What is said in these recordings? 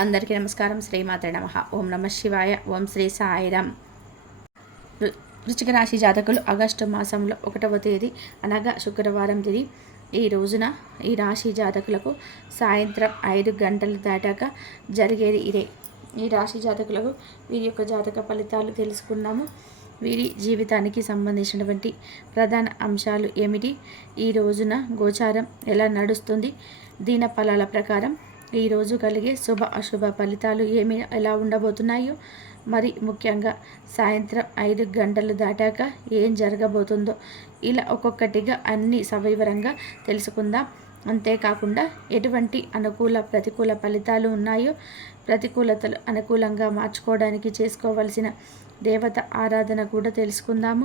అందరికీ నమస్కారం. శ్రీమాతే నమః. ఓం నమ శివాయ. ఓం శ్రీ సాయిరామ్. వృశ్చిక రాశి జాతకులు ఆగస్టు మాసంలో 1వ తేదీ అనగా శుక్రవారం తిది ఈ రోజున ఈ రాశి జాతకులకు సాయంత్రం 5 గంటలు దాటాక జరిగేది ఇదే. ఈ రాశి జాతకులకు వీరి యొక్క జాతక ఫలితాలు తెలుసుకున్నాము. వీరి జీవితానికి సంబంధించినటువంటి ప్రధాన అంశాలు ఏమిటి, ఈ రోజున గోచారం ఎలా నడుస్తుంది, దీన ఫలాల ప్రకారం ఈరోజు కలిగే శుభ అశుభ ఫలితాలు ఎలా ఉండబోతున్నాయో, మరి ముఖ్యంగా సాయంత్రం 5 గంటలు దాటాక ఏం జరగబోతుందో ఇలా ఒక్కొక్కటిగా అన్ని సవివరంగా తెలుసుకుందాం. అంతేకాకుండా ఎటువంటి అనుకూల ప్రతికూల ఫలితాలు ఉన్నాయో, ప్రతికూలతలు అనుకూలంగా మార్చుకోవడానికి చేసుకోవలసిన దేవత ఆరాధన కూడా తెలుసుకుందాము.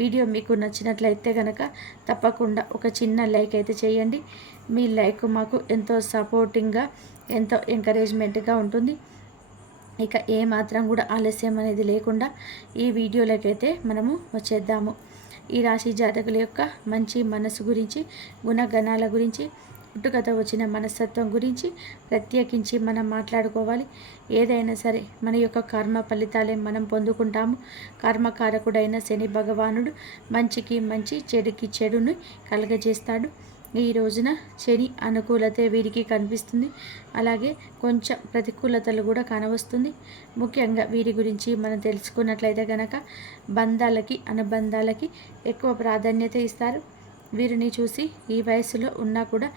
వీడియో మీకు నచ్చినట్లయితే కనుక తప్పకుండా ఒక చిన్న లైక్ అయితే చేయండి. మీ లైక్ మాకు ఎంతో సపోర్టింగ్గా, ఎంతో ఎంకరేజ్మెంట్గా ఉంటుంది. ఇక ఏమాత్రం కూడా ఆలస్యం అనేది లేకుండా ఈ వీడియోలకైతే మనము వచ్చేద్దాము. ఈ రాశి జాతకుల యొక్క మంచి మనసు గురించి, గుణగణాల గురించి, పుట్టుకత వచ్చిన మనస్తత్వం గురించి ప్రత్యేకించి మనం మాట్లాడుకోవాలి. ఏదైనా సరే మన యొక్క కర్మ ఫలితాలే మనం పొందుకుంటాము. కర్మకారకుడైన శని భగవానుడు మంచికి మంచి, చెడుకి చెడుని కలగజేస్తాడు. ఈ రోజున శని అనుకూలతే వీరికి కనిపిస్తుంది, అలాగే కొంచెం ప్రతికూలతలు కూడా కనవస్తుంది. ముఖ్యంగా వీరి గురించి మనం తెలుసుకున్నట్లయితే కనుక బంధాలకి, అనుబంధాలకి ఎక్కువ ప్రాధాన్యత ఇస్తారు. వీరిని చూసి ఈ వయసులో ఉన్నా కూడా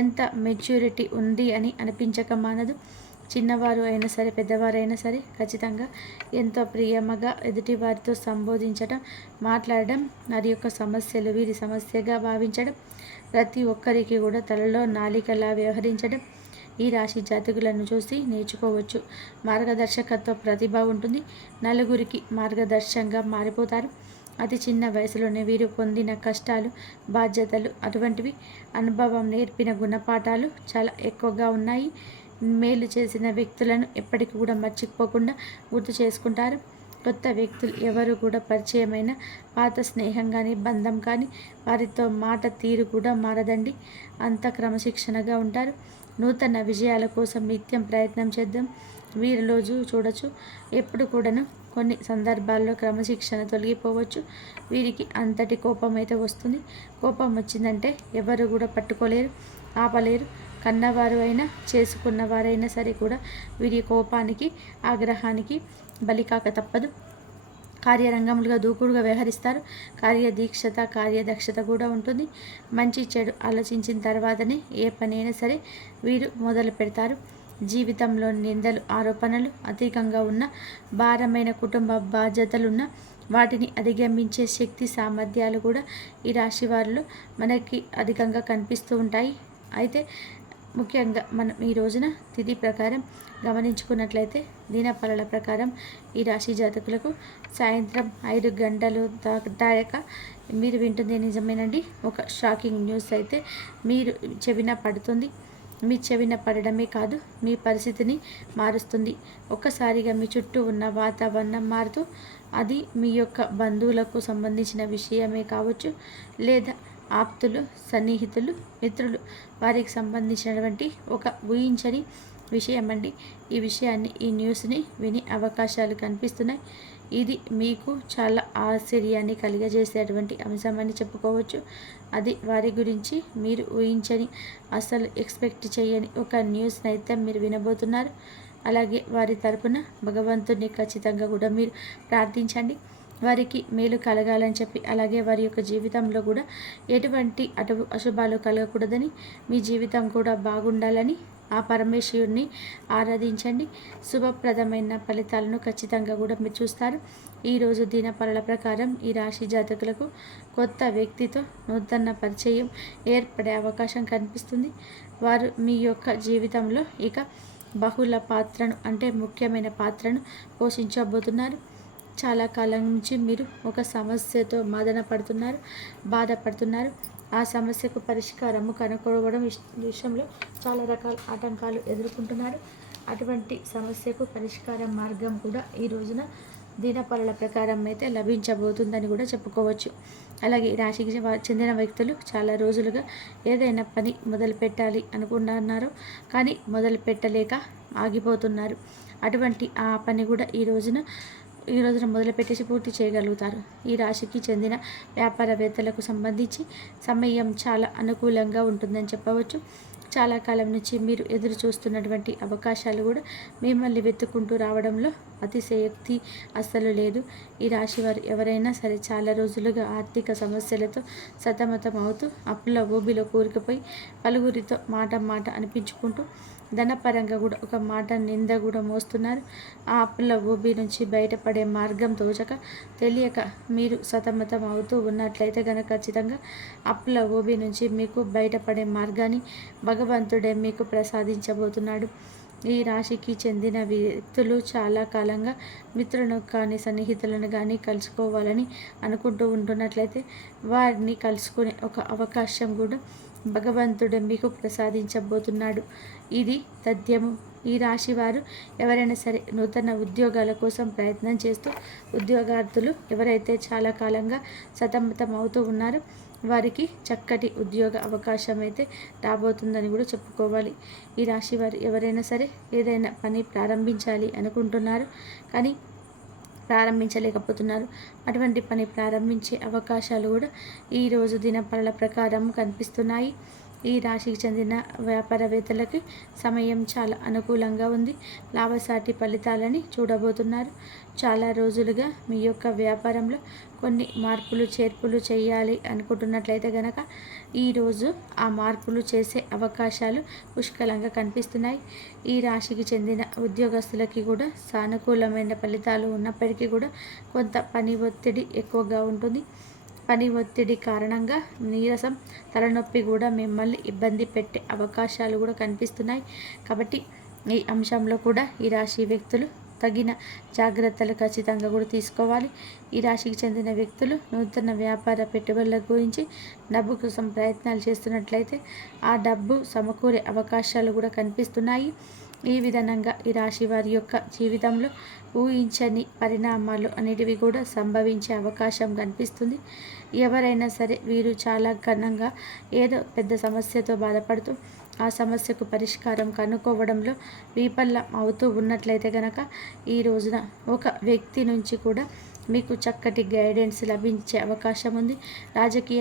ఎంత మెచ్యూరిటీ ఉంది అని అనిపించక మానదు. చిన్నవారు అయినా సరే, పెద్దవారైనా సరే ఖచ్చితంగా ఎంతో ప్రియమగా ఎదుటి వారితో సంబోధించడం, మాట్లాడడం, వారి యొక్క సమస్యలు వీరి సమస్యగా భావించడం, ప్రతి ఒక్కరికి కూడా తలలో నాలికలా వ్యవహరించడం ఈ రాశి జాతకులను చూసి నేర్చుకోవచ్చు. మార్గదర్శకత్వ ప్రతిభ ఉంటుంది. నలుగురికి మార్గదర్శకంగా మారిపోతారు. అతి చిన్న వయసులోనే వీరు పొందిన కష్టాలు, బాధ్యతలు, అటువంటివి అనుభవం నేర్పిన గుణపాఠాలు చాలా ఎక్కువగా ఉన్నాయి. మేలు చేసిన వ్యక్తులను ఎప్పటికీ కూడా మర్చిపోకుండా గుర్తు చేసుకుంటారు. కొత్త వ్యక్తులు ఎవరు కూడా పరిచయమైన పాత స్నేహం కానీ, బంధం కానీ, వారితో మాట తీరు కూడా మారదండి. అంత క్రమశిక్షణగా ఉంటారు. నూతన విజయాల కోసం నిత్యం ప్రయత్నం చేద్దాం. వీరిలో చూడొచ్చు ఎప్పుడు కూడాను కొన్ని సందర్భాల్లో క్రమశిక్షణ తొలగిపోవచ్చు. వీరికి అంతటి కోపం అయితే వస్తుంది. కోపం వచ్చిందంటే ఎవరు కూడా పట్టుకోలేరు, ఆపలేరు. కన్నవారు అయినా, చేసుకున్న వారైనా సరే కూడా వీరి కోపానికి, ఆగ్రహానికి బలికాక తప్పదు. కార్యరంగములుగా దూకుడుగా వ్యవహరిస్తారు. కార్యదీక్షత, కార్యదక్షత కూడా ఉంటుంది. మంచి చెడు ఆలోచించిన తర్వాతనే ఏ పనైనా సరే వీరు మొదలు పెడతారు. జీవితంలో నిందలు, ఆరోపణలు అధికంగా ఉన్న, భారమైన కుటుంబ బాధ్యతలున్న, వాటిని అధిగమించే శక్తి సామర్థ్యాలు కూడా ఈ రాశి వారిలో మనకి అధికంగా కనిపిస్తూ ఉంటాయి. అయితే ముఖ్యంగా మనం ఈ రోజున తిథి ప్రకారం గమనించుకున్నట్లయితే, దినఫలాల ప్రకారం ఈ రాశి జాతకులకు సాయంత్రం 5 గంటలు దాటాక మీరు వింటుంది నిజమేనండి. ఒక షాకింగ్ న్యూస్ అయితే మీరు చెవిన పడుతుంది. మీ చెవిన పడడమే కాదు, మీ పరిస్థితిని మారుస్తుంది. ఒక్కసారిగా మీ చుట్టూ ఉన్న వాతావరణం మారుతూ, అది మీ యొక్క బంధువులకు సంబంధించిన విషయమే కావచ్చు, లేదా ఆప్తులు, సన్నిహితులు, మిత్రులు, వారికి సంబంధించినటువంటి ఒక ఊహించని విషయం అండి. ఈ విషయాన్ని, ఈ న్యూస్ని విని అవకాశాలు కనిపిస్తున్నాయి. ఇది మీకు చాలా ఆశ్చర్యాన్ని కలిగజేసేటువంటి అంశం అని చెప్పుకోవచ్చు. అది వారి గురించి మీరు ఊహించని, అసలు ఎక్స్పెక్ట్ చేయని ఒక న్యూస్ని అయితే మీరు వినబోతున్నారు. అలాగే వారి తరపున భగవంతుడిని ఖచ్చితంగా కూడా మీరు ప్రార్థించండి. వారికి మేలు కలగాలని చెప్పి, అలాగే వారి యొక్క జీవితంలో కూడా ఎటువంటి అశుభాలు కలగకూడదని, మీ జీవితం కూడా బాగుండాలని ఆ పరమేశ్వరుని ఆరాధించండి. శుభప్రదమైన ఫలితాలను ఖచ్చితంగా కూడా మీరు చూస్తారు. ఈరోజు దినఫలాల ప్రకారం ఈ రాశి జాతకులకు కొత్త వ్యక్తితో నూతన పరిచయం ఏర్పడే అవకాశం కనిపిస్తుంది. వారు మీ యొక్క జీవితంలో ఇక బహుళ పాత్రను, అంటే ముఖ్యమైన పాత్రను పోషించబోతున్నారు. చాలా కాలం నుంచి మీరు ఒక సమస్యతో బాధపడుతున్నారు. ఆ సమస్యకు పరిష్కారము కనుక్కోవడం విషయంలో చాలా రకాల ఆటంకాలు ఎదుర్కొంటున్నారు. అటువంటి సమస్యకు పరిష్కార మార్గం కూడా ఈ రోజున దినఫలాల ప్రకారం అయితే లభించబోతుందని కూడా చెప్పుకోవచ్చు. అలాగే ఈ రాశికి చెందిన వ్యక్తులు చాలా రోజులుగా ఏదైనా పని మొదలు పెట్టాలి అనుకుంటున్నారు, కానీ మొదలు పెట్టలేక ఆగిపోతున్నారు. అటువంటి ఆ పని కూడా ఈ రోజున మొదలుపెట్టేసి పూర్తి చేయగలుగుతారు. ఈ రాశికి చెందిన వ్యాపారవేత్తలకు సంబంధించి సమయం చాలా అనుకూలంగా ఉంటుందని చెప్పవచ్చు. చాలా కాలం నుంచి మీరు ఎదురు చూస్తున్నటువంటి అవకాశాలు కూడా మిమ్మల్ని వెతుక్కుంటూ రావడంలో అతిశయోక్తి అస్సలు లేదు. ఈ రాశి వారు ఎవరైనా సరే చాలా రోజులుగా ఆర్థిక సమస్యలతో సతమతం అవుతూ అప్పుల ఊబిలో కూరుకుపోయి పలువురితో మాట అనిపించుకుంటూ ధనపరంగా కూడా ఒక మాట నింద కూడా మోస్తున్నారు. ఆ అప్పుల ఊబి నుంచి బయటపడే మార్గం తోచక తెలియక మీరు సతమతం అవుతూ ఉన్నట్లయితే కనుక ఖచ్చితంగా అప్పుల ఊబి నుంచి మీకు బయటపడే మార్గాన్ని భగవంతుడే మీకు ప్రసాదించబోతున్నాడు. ఈ రాశికి చెందిన వ్యక్తులు చాలా కాలంగా మిత్రులను కానీ సన్నిహితులను కానీ కలుసుకోవాలని అనుకుంటూ ఉంటున్నట్లయితే వారిని కలుసుకునే ఒక అవకాశం కూడా భగవంతుడు మీకు ప్రసాదించబోతున్నాడు. ఇది తథ్యము. ఈ రాశి వారు ఎవరైనా సరే నూతన ఉద్యోగాల కోసం ప్రయత్నం చేస్తూ ఉద్యోగార్థులు ఎవరైతే చాలా కాలంగా సతమతం అవుతూ ఉన్నారో వారికి చక్కటి ఉద్యోగ అవకాశం అయితే రాబోతుందని కూడా చెప్పుకోవాలి. ఈ రాశి వారు ఎవరైనా సరే ఏదైనా పని ప్రారంభించాలి అనుకుంటున్నారు, కానీ ప్రారంభించలేకపోతున్నారు. అటువంటి పని ప్రారంభించే అవకాశాలు కూడా ఈరోజు దినఫలాల ప్రకారం కనిపిస్తున్నాయి. ఈ రాశికి చెందిన వ్యాపారవేత్తలకి సమయం చాలా అనుకూలంగా ఉంది. లాభసాటి ఫలితాలని చూడబోతున్నారు. చాలా రోజులుగా మీ యొక్క వ్యాపారంలో కొన్ని మార్పులు చేర్పులు చేయాలి అనుకుంటున్నట్లయితే కనుక ఈరోజు ఆ మార్పులు చేసే అవకాశాలు పుష్కలంగా కనిపిస్తున్నాయి. ఈ రాశికి చెందిన ఉద్యోగస్తులకి కూడా సానుకూలమైన ఫలితాలు ఉన్నప్పటికీ కూడా కొంత పని ఒత్తిడి ఎక్కువగా ఉంటుంది. పని ఒత్తిడి కారణంగా నీరసం, తలనొప్పి కూడా మిమ్మల్ని ఇబ్బంది పెట్టే అవకాశాలు కూడా కనిపిస్తున్నాయి. కాబట్టి ఈ అంశంలో కూడా ఈ రాశి వ్యక్తులు తగిన జాగ్రత్తలు ఖచ్చితంగా కూడా తీసుకోవాలి. ఈ రాశికి చెందిన వ్యక్తులు నూతన వ్యాపార పెట్టుబడుల గురించి డబ్బు కోసం ప్రయత్నాలు చేస్తున్నట్లయితే ఆ డబ్బు సమకూరే అవకాశాలు కూడా కనిపిస్తున్నాయి. ఈ విధంగా ఈ రాశి వారి యొక్క జీవితంలో ఊహించని పరిణామాలు అనేటివి కూడా సంభవించే అవకాశం కనిపిస్తుంది. ఎవరైనా సరే వీరు చాలా ఘనంగా ఏదో పెద్ద సమస్యతో బాధపడుతూ ఆ సమస్యకు పరిష్కారం కనుక్కోవడంలో విఫలం అవుతూ ఉన్నట్లయితే కనుక ఈ రోజున ఒక వ్యక్తి నుంచి కూడా మీకు చక్కటి గైడెన్స్ లభించే అవకాశం ఉంది. రాజకీయ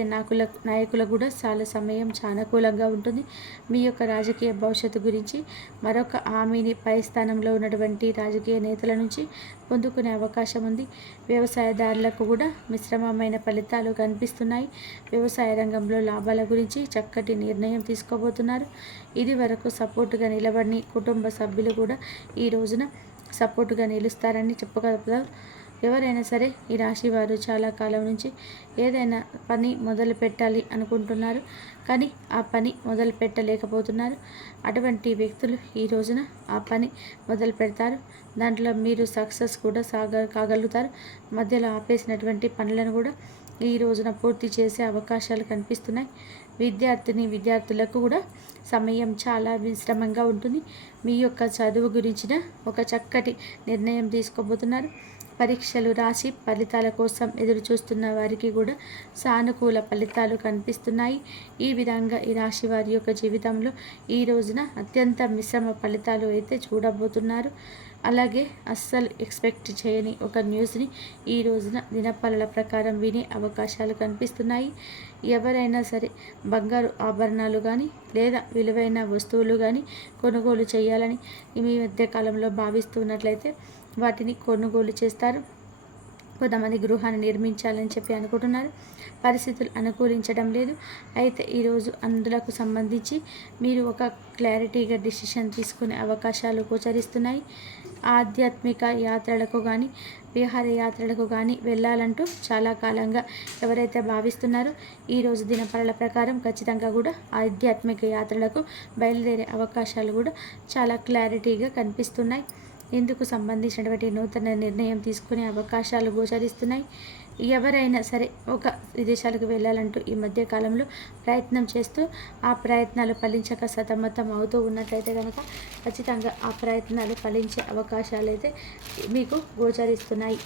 నాయకులకు కూడా చాలా సమయం సానుకూలంగా ఉంటుంది. మీ యొక్క రాజకీయ భవిష్యత్తు గురించి మరొక హామీని పై స్థానంలో ఉన్నటువంటి రాజకీయ నేతల నుంచి పొందుకునే అవకాశం ఉంది. వ్యవసాయదారులకు కూడా మిశ్రమమైన ఫలితాలు కనిపిస్తున్నాయి. వ్యవసాయ రంగంలో లాభాల గురించి చక్కటి నిర్ణయం తీసుకోబోతున్నారు. ఇది వరకు సపోర్టుగా నిలబడిన కుటుంబ సభ్యులు కూడా ఈ రోజున సపోర్టుగా నిలుస్తారని చెప్పగలుగుతారు. ఎవరైనా సరే ఈ రాశి వారు చాలా కాలం నుంచి ఏదైనా పని మొదలు పెట్టాలి అనుకుంటున్నారు, కానీ ఆ పని మొదలు పెట్టలేకపోతున్నారు. అటువంటి వ్యక్తులు ఈ రోజున ఆ పని మొదలు పెడతారు. దాంట్లో మీరు సక్సెస్ కూడా కాగలుగుతారు. మధ్యలో ఆపేసినటువంటి పనులను కూడా ఈ రోజున పూర్తి చేసే అవకాశాలు కనిపిస్తున్నాయి. విద్యార్థులకు కూడా సమయం చాలా విశ్రమంగా ఉంటుంది. మీ యొక్క చదువు గురించిన ఒక చక్కటి నిర్ణయం తీసుకోబోతున్నారు. పరీక్షలు రాసి ఫలితాల కోసం ఎదురు చూస్తున్న వారికి కూడా సానుకూల ఫలితాలు కనిపిస్తున్నాయి. ఈ విధంగా ఈ రాశి వారి యొక్క జీవితంలో ఈ రోజున అత్యంత మిశ్రమ ఫలితాలు అయితే చూడబోతున్నారు. అలాగే అస్సలు ఎక్స్పెక్ట్ చేయని ఒక న్యూస్ని ఈ రోజున దినఫలాల ప్రకారం వినే అవకాశాలు కనిపిస్తున్నాయి. ఎవరైనా సరే బంగారు ఆభరణాలు కానీ లేదా విలువైన వస్తువులు కానీ కొనుగోలు చేయాలని ఈ మధ్య కాలంలో భావిస్తున్నట్లయితే వాటిని కొనుగోలు చేస్తారు. కొంతమంది గృహాన్ని నిర్మించాలని చెప్పి అనుకుంటున్నారు. పరిస్థితులు అనుకూలించడం లేదు. అయితే ఈరోజు అందులకు సంబంధించి మీరు ఒక క్లారిటీగా డిసిషన్ తీసుకునే అవకాశాలు గోచరిస్తున్నాయి. ఆధ్యాత్మిక యాత్రలకు కానీ విహారయాత్రలకు కానీ వెళ్ళాలంటూ చాలా కాలంగా ఎవరైతే భావిస్తున్నారో ఈరోజు దినఫలాల ప్రకారం ఖచ్చితంగా కూడా ఆధ్యాత్మిక యాత్రలకు బయలుదేరే అవకాశాలు కూడా చాలా క్లారిటీగా కనిపిస్తున్నాయి. ఇందుకు సంబంధించినటువంటి నూతన నిర్ణయం తీసుకునే అవకాశాలు గోచరిస్తున్నాయి. ఎవరైనా సరే ఒక విదేశాలకు వెళ్ళాలంటూ ఈ మధ్య కాలంలో ప్రయత్నం చేస్తూ ఆ ప్రయత్నాలు ఫలించక సతమతం అవుతూ ఉన్నట్లయితే కనుక ఖచ్చితంగా ఆ ప్రయత్నాలు ఫలించే అవకాశాలు అయితే మీకు గోచరిస్తున్నాయి.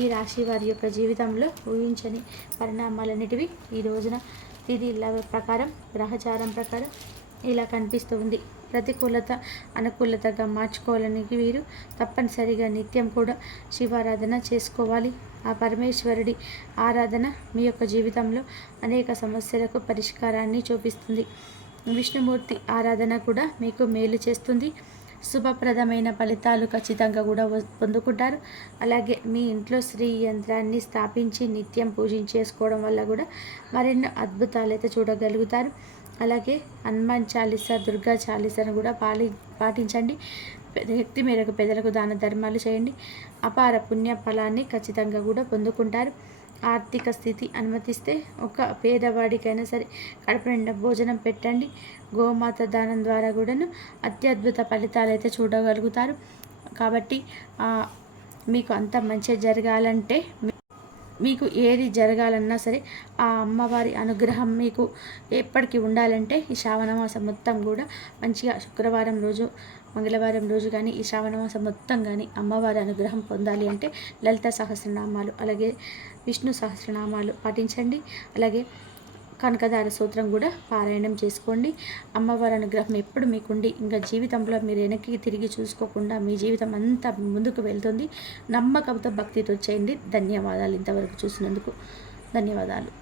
ఈ రాశి వారి యొక్క జీవితంలో ఊహించని పరిణామాలన్నిటివి ఈ రోజున తిథి ప్రకారం గ్రహచారం ప్రకారం ఇలా కనిపిస్తూ ఉంది. ప్రతికూలత అనుకూలతగా మార్చుకోవాలని వీరు తప్పనిసరిగా నిత్యం కూడా శివారాధన చేసుకోవాలి. ఆ పరమేశ్వరుడి ఆరాధన మీ యొక్క జీవితంలో అనేక సమస్యలకు పరిష్కారాన్ని చూపిస్తుంది. విష్ణుమూర్తి ఆరాధన కూడా మీకు మేలు చేస్తుంది. శుభప్రదమైన ఫలితాలు ఖచ్చితంగా కూడా పొందుకుంటారు. అలాగే మీ ఇంట్లో శ్రీ యంత్రాన్ని స్థాపించి నిత్యం పూజించేసుకోవడం వల్ల కూడా మరెన్నో అద్భుతాలు అయితే చూడగలుగుతారు. అలాగే హనుమాన్ చాలీసా, దుర్గా చాలీసాను కూడా పాటించండి. శక్తి మేరకు పెద్దలకు దాన ధర్మాలు చేయండి. అపార పుణ్య ఫలాన్ని ఖచ్చితంగా కూడా పొందుకుంటారు. ఆర్థిక స్థితి అనుమతిస్తే ఒక పేదవాడికైనా సరే కడుపు నిండా భోజనం పెట్టండి. గోమాత దానం ద్వారా కూడాను అత్యద్భుత ఫలితాలు అయితే చూడగలుగుతారు. కాబట్టి మీకు అంత మంచి జరగాలంటే మీకు ఏది జరగాలన్నా సరే ఆ అమ్మవారి అనుగ్రహం మీకు ఎప్పటికీ ఉండాలంటే ఈ శ్రావణ మాసం మొత్తం కూడా మంచిగా శుక్రవారం రోజు, మంగళవారం రోజు కానీ ఈ శ్రావణ మాసం మొత్తం కానీ అమ్మవారి అనుగ్రహం పొందాలి అంటే లలిత సహస్రనామాలు అలాగే విష్ణు సహస్రనామాలు పాటించండి. అలాగే కనకదార సూత్రం కూడా పారాయణం చేసుకోండి. అమ్మవారి అనుగ్రహం ఎప్పుడు మీకుండి ఇంకా జీవితంలో మీరు వెనక్కి తిరిగి చూసుకోకుండా మీ జీవితం అంతా ముందుకు వెళ్తుంది. నమ్మకంతో భక్తితో చేయండి. ధన్యవాదాలు. ఇంతవరకు చూసినందుకు ధన్యవాదాలు.